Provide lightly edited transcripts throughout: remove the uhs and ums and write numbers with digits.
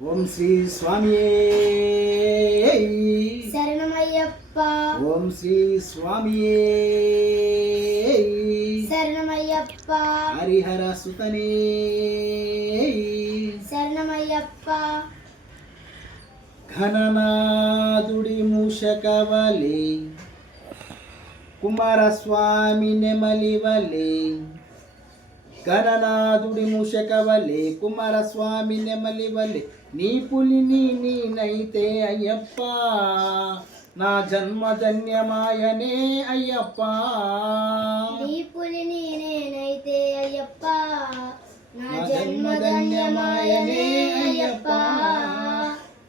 ఓం శ్రీ స్వామియే శరణమయ్యప్ప. ఓం శ్రీ స్వామియే శరణమయ్యప్ప. హరిహర సుతనే శరణమయ్యప్ప. ఘననాదుడి మూషకవలే కుమారస్వామి నెమలివలే గణనాథుడి మూషకవలే కుమారస్వామి నెమలివలే నీ పులిని నేనైతే అయ్యప్ప నా జన్మధన్యమాయనే అయ్యప్ప. నీ పులిని నేనైతే అయ్యప్ప నా జన్మధన్యమాయనే అయ్యప్ప.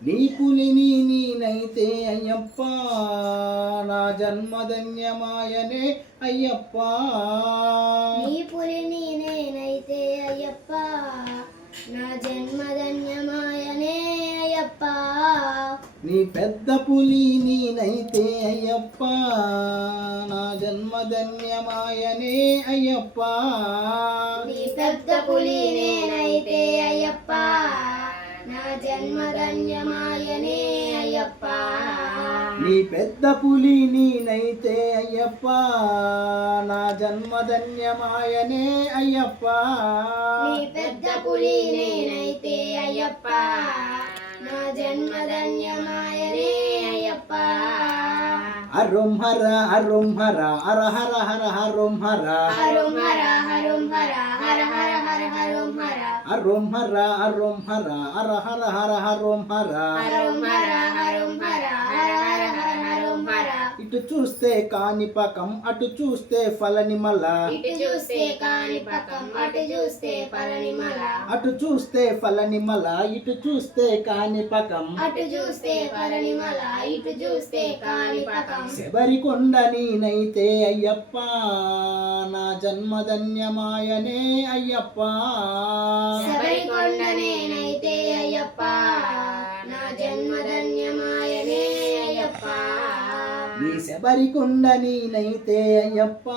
నీ పులిని నేనైతే అయ్యప్ప నా జన్మధన్యమాయనే అయ్యప్ప. నీ పులిని నేనైతే అయ్యప్ప నా జన్మధన్యమాయనే అయ్యప్ప. నీ పెద్ద పులి నేనైతే అయ్యప్ప నా జన్మధన్యమాయనే అయ్యప్ప. నీ పెద్ద పులి నేనైతే అయ్యప్ప నా జన్మధన్యమాయనే అయ్యప్ప. నీ పెద్ద పులి నేనైతే అయ్యప్ప నా జన్మధన్యమాయనే అయ్యప్ప. నీ పెద్ద పులి నేనైతే అయ్యప్ప నా జన్మధన్యమాయనే అయ్యప్ప. హరం హర హరం హర హర హర హర హరం హర హరం హర హరం హర హర హర హర హరం హర హరం హర హరం హర హర హర హర హరం హర. హరం హర హరం హర హర హర హర హరం హర. ఇటు చూస్తే కాణిపకం అటు చూస్తే ఫలనిమల ఇటు చూస్తే కాణిపకం అటు చూస్తే పళనిమల. అటు చూస్తే ఫలనిమల ఇటు చూస్తే కాణిపకం అటు చూస్తే పళనిమల ఇటు చూస్తే కాణిపకం. శబరికొండ నేనైతే అయ్యప్ప నా జన్మధన్యమాయనే అయ్యప్ప. శబరికొండ నేనైతే అయ్యప్ప నా జన్మధన్యమాయనే అయ్యప్ప. నీ శబరికొండ నేనైతే అయ్యప్ప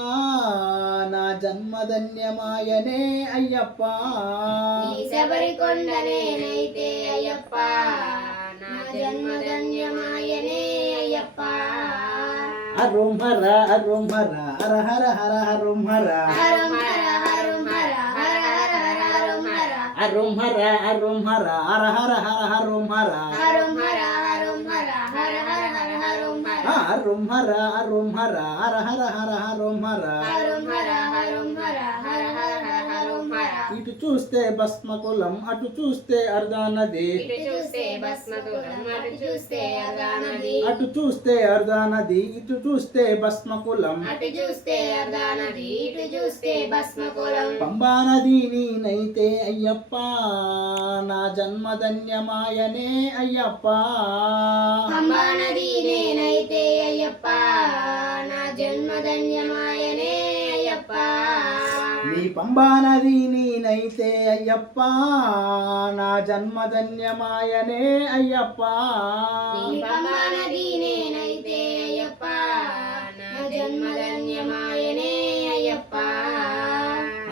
నా జన్మధన్యమాయనే అయ్యప్ప. నీ శబరికొండ నేనైతే అయ్యప్ప నా జన్మధన్యమాయనే అయ్యప్ప. హరం హర హరం హర హర హర హర హరం హర హరం హర హరం హర హర హర హర హరం హర హరం హర హరం హర హర హర హర హరం హర హరం హర హరం హర హర హర హర హరం హర హరం హర హరం హర హర హర హర హరం హర. హరం హర హరం హర హర హర హర హరం హర. ఇటు చూస్తే భస్మకులం అటు చూస్తే అర్ధానది ఇటు చూస్తే భస్మకులం అటు చూస్తే అర్ధానది. అటు చూస్తే అర్ధానది ఇటు చూస్తే భస్మకులం అటు చూస్తే అర్ధానది ఇటు చూస్తే భస్మకులం. పంబా నది నేనైతే అయ్యప్ప నా జన్మధన్యమాయనే అయ్యప్ప. పంబా నది నేనైతే అయ్యప్ప నా జన్మధన్యమాయనే అయ్యప్ప. నీ పంబా నది నేనైతే అయ్యప్ప నా జన్మధన్యమాయనే అయ్యప్ప. నీ పంబా నది నేనైతే అయ్యప్ప నా జన్మధన్యమాయనే అయ్యప్ప.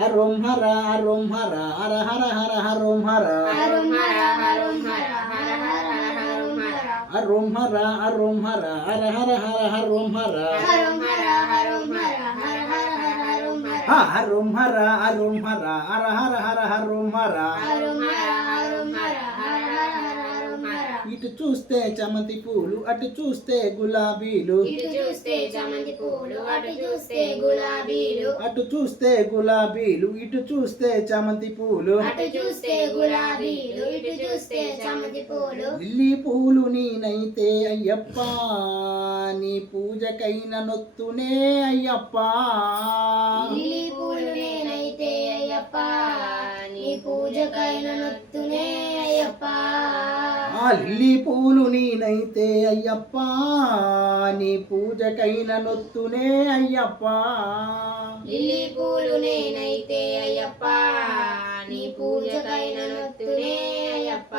హరం హర హరం హర హర హర హర హరం హర హరం హర హరం హర హర హర హర హరం హర హరం హర హరం హర హర హర హర హరం హర హరం హర హరం హర హర హర హర హరం హర హరం హర హరం హర హర హర హర హరం హర. హరం హర హరం హర హర హర హర హరం హర. ఇటు చూస్తే చామంతి పూలు అటు చూస్తే గులాబీలు ఇటు చూస్తే చామంతి పూలు అటు చూస్తే గులాబీలు. అటు చూస్తే గులాబీలు ఇటు చూస్తే చామంతి పూలు అటు చూస్తే గులాబీలు ఇటు చూస్తే చామంతి పూలు. లిల్లీ పూలు నేనైతే అయ్యప్ప నీ పూజకైన నొత్తునే అయ్యప్ప. లిల్లీ పూలు నేనైతే అయ్యప్ప నీ పూజకైన నొత్తునే అయ్యప్ప. ఆ లిల్లీ పూలు నేనైతే అయ్యప్ప నీ పూజకైన నొత్తునే అయ్యప్ప. లిల్లీ పూలు నేనైతే అయ్యప్ప నీ పూజకైన నొత్తునే అయ్యప్ప.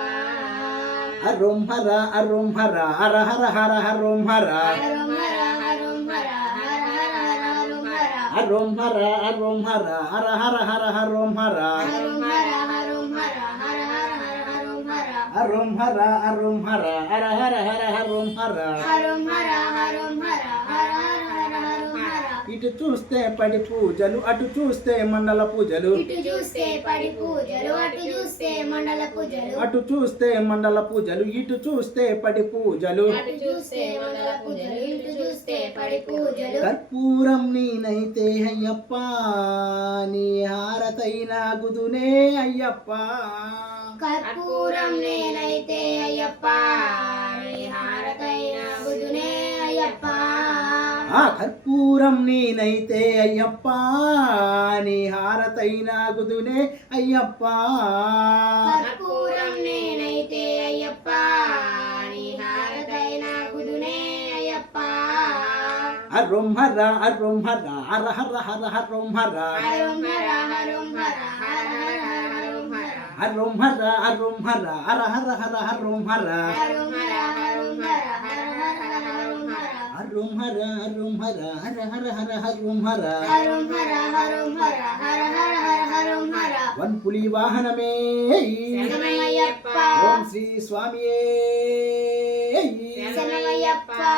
హరం హర హరం హర హర హర హర హరం హర హరం హర హరం హర హర హర హర హరం హర హరం హర హరం హర హర హర హర హరం హర హరం హర హరం హర హర హర హర హరం హర హరం హర హరం హర హర హర హర హరం హర హరం హర హరం హర హర హర హర హరం హర. ఇటు చూస్తే పడి పూజలు అటు చూస్తే మండల పూజలు ఇటు చూస్తే పడి పూజలు అటు చూస్తే మండల పూజలు. అటు చూస్తే మండల పూజలు ఇటు చూస్తే పడి పూజలు అటు చూస్తే మండల పూజలు ఇటు చూస్తే పడి పూజలు. కర్పూరం నేనైతే అయ్యప్ప నీ హారతైన గుదునే అయ్యప్ప కర్పూరం నేనైతే అయ్యప్ప నీ హారతైన గుదునే అయ్యప్ప. ఆ కర్పూరం నేనైతే అయ్యప్ప నీ హారతైన గుదునే అయ్యప్ప కర్పూరం నేనైతే అయ్యప్ప నీ హారతైన గుదునే అయ్యప్ప. హరం హర హరం హర హర హర హర హరం హర హరం హర హరం హర హర హర హర హరం హర. హరం హర హరం హర హర హర హర హరం హర హరం హర హరం హర హర హర హర హరం హర. హరం హర హరం హర హర హర హర హరం హర హరం హర హరం హర హర హర హర హరం హర. వన్పులి వాహనమే శరణమయ్యప్ప ఓం శ్రీ స్వామియే శరణమయ్యప్ప.